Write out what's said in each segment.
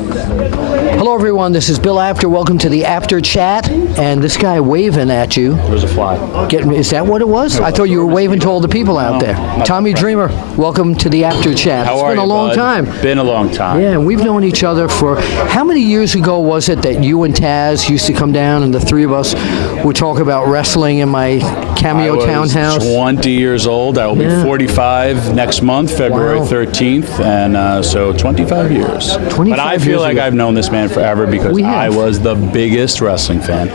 Hello, everyone. This is Bill Apter. Welcome to the Apter Chat. And this guy waving at you. There was a fly. Is that what it was? I thought you were waving to all the people out there. Tommy Dreamer, welcome to the Apter Chat. How are you, It's been a long time. Been a long time. Yeah, and we've known each other for, how many years ago was it that you and Taz used to come down and the three of us would talk about wrestling in my cameo townhouse? 20 years old. I will be 45 next month, February 13th, and so 25 years. But I feel like I've known this man forever because I was the biggest wrestling fan.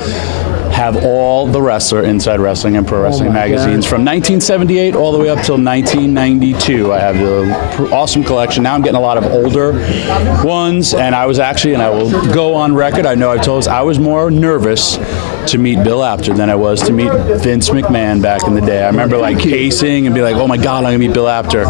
Have all the Inside Wrestling and Pro Wrestling magazines from 1978 all the way up till 1992. I have the awesome collection. Now I'm getting a lot of older ones, and I was actually, and I will go on record, I know I've told us, I was more nervous to meet Bill Apter than I was to meet Vince McMahon back in the day. I remember like pacing and be like, oh my God, I'm going to meet Bill Apter.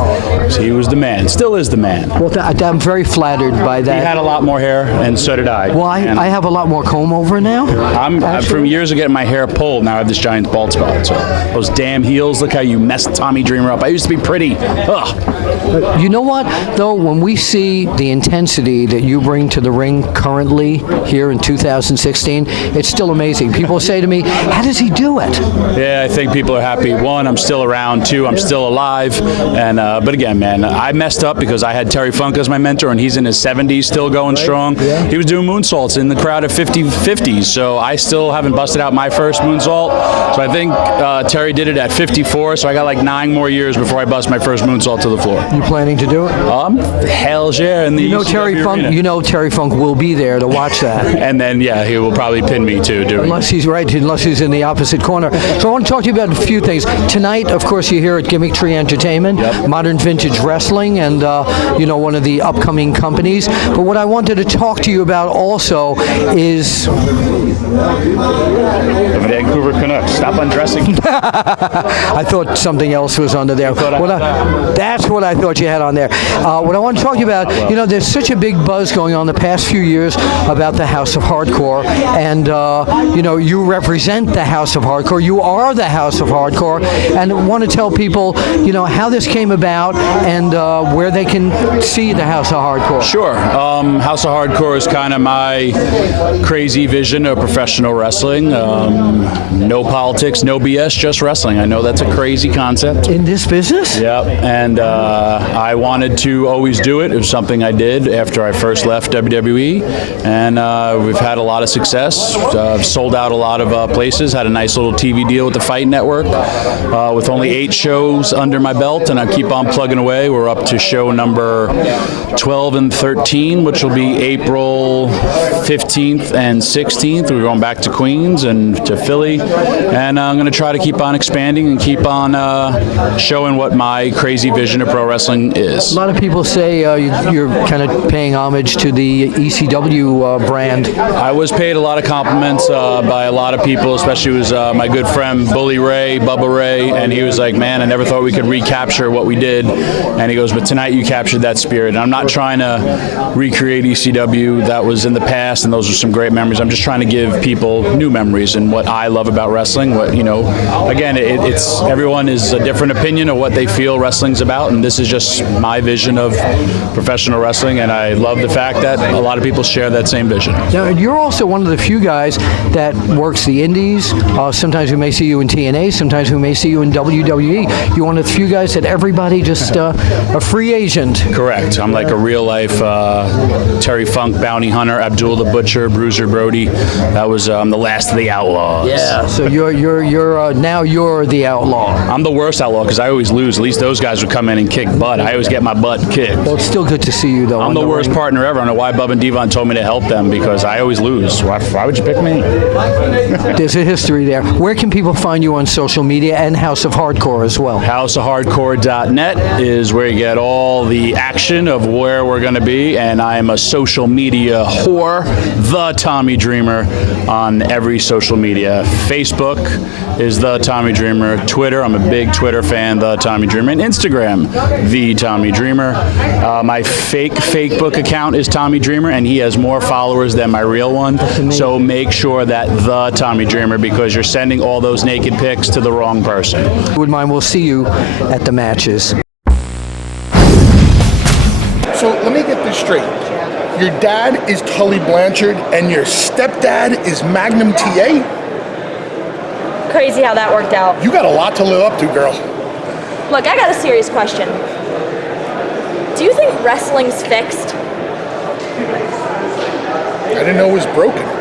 So he was the man, still is the man. Well, I'm very flattered by that. He had a lot more hair, and so did I. Well, I have a lot more comb over now. I'm from years ago getting my hair pulled. Now I have this giant bald spot. So those damn heels, look how you messed Tommy Dreamer up. I used to be pretty. Ugh. You know what, though, when we see the intensity that you bring to the ring currently here in 2016, it's still amazing. People say to me, how does he do it? Yeah, I think people are happy. One, I'm still around. Two, I'm still alive. And but again, man, I messed up because I had Terry Funk as my mentor, and he's in his 70s, still going strong. Yeah. He was doing moonsaults in the crowd at 50s, so I still haven't busted out my first moonsault. So I think Terry did it at 54, so I got like 9 more years before I bust my first moonsault to the floor. You planning to do it? Hell's yeah. And Terry Funk will be there to watch that. And then, yeah, he will probably pin me too. Unless he's in the opposite corner. So I want to talk to you about a few things. Tonight, of course, you're here at Gimmick Tree Entertainment, Modern Vintage Wrestling, and one of the upcoming companies. But what I wanted to talk to you about also is the Vancouver Canucks. Stop undressing. I thought something else was under there. That's what I thought you had on there. What I want to talk to you about, there's such a big buzz going on the past few years about the House of Hardcore, and you represent the House of Hardcore. You are the House of Hardcore, and I want to tell people, how this came about and where they can see the House of Hardcore. Sure. House of Hardcore is kind of my crazy vision of professional wrestling. No politics, no BS, just wrestling. I know that's a crazy concept. In this business? Yeah, and I wanted to always do it. It was something I did after I first left WWE, and we've had a lot of success. I've sold out a lot of places, had a nice little TV deal with the Fight Network with only 8 shows under my belt, and I keep on plugging away. We're up to show number 12 and 13, which will be April 15th and 16th. We're going back to Queens and to Philly, and I'm going to try to keep on expanding and keep on showing what my crazy vision of pro wrestling is. A lot of people say you're kind of paying homage to the ECW brand. I was paid a lot of compliments by a lot of people, especially was my good friend Bully Ray, Bubba Ray, and he was like, man, I never thought we could recapture what we did. And he goes, but tonight you captured that spirit. And I'm not trying to recreate ECW. That was in the past, and those are some great memories. I'm just trying to give people new memories and what I love about wrestling. What, again, it's everyone is a different opinion of what they feel wrestling's about, and this is just my vision of professional wrestling, and I love the fact that a lot of people share that same vision. Now, you're also one of the few guys that works the indies. Sometimes we may see you in TNA, sometimes we may see you in WWE. You're one of the few guys that everybody just a free agent. Correct. I'm like a real life Terry Funk, Bounty Hunter, Abdul the Butcher, Bruiser Brody. That was the last of the Outlaws. Yeah. So you're now you're the Outlaw. I'm the worst Outlaw because I always lose. At least those guys would come in and kick butt. I always get my butt kicked. Well, it's still good to see you though. I'm the worst partner ever. I don't know why Bub and Devon told me to help them because I always lose. Why would you pick me? There's a history there. Where can people find you on social media and House of Hardcore as well? HouseofHardcore.net is where you get all the action of where we're going to be, and I am a social media whore, the Tommy Dreamer, on every social media. Facebook is the Tommy Dreamer. Twitter, I'm a big Twitter fan, the Tommy Dreamer. And Instagram, the Tommy Dreamer. My fake book account is Tommy Dreamer, and he has more followers than my real one. So make sure that the Tommy Dreamer, because you're sending all those naked pics to the wrong person. Wouldn't mind, we'll see you at the matches. So let me get this straight. Your dad is Tully Blanchard, and your stepdad is Magnum TA? Crazy how that worked out. You got a lot to live up to, girl. Look, I got a serious question. Do you think wrestling's fixed? I didn't know it was broken.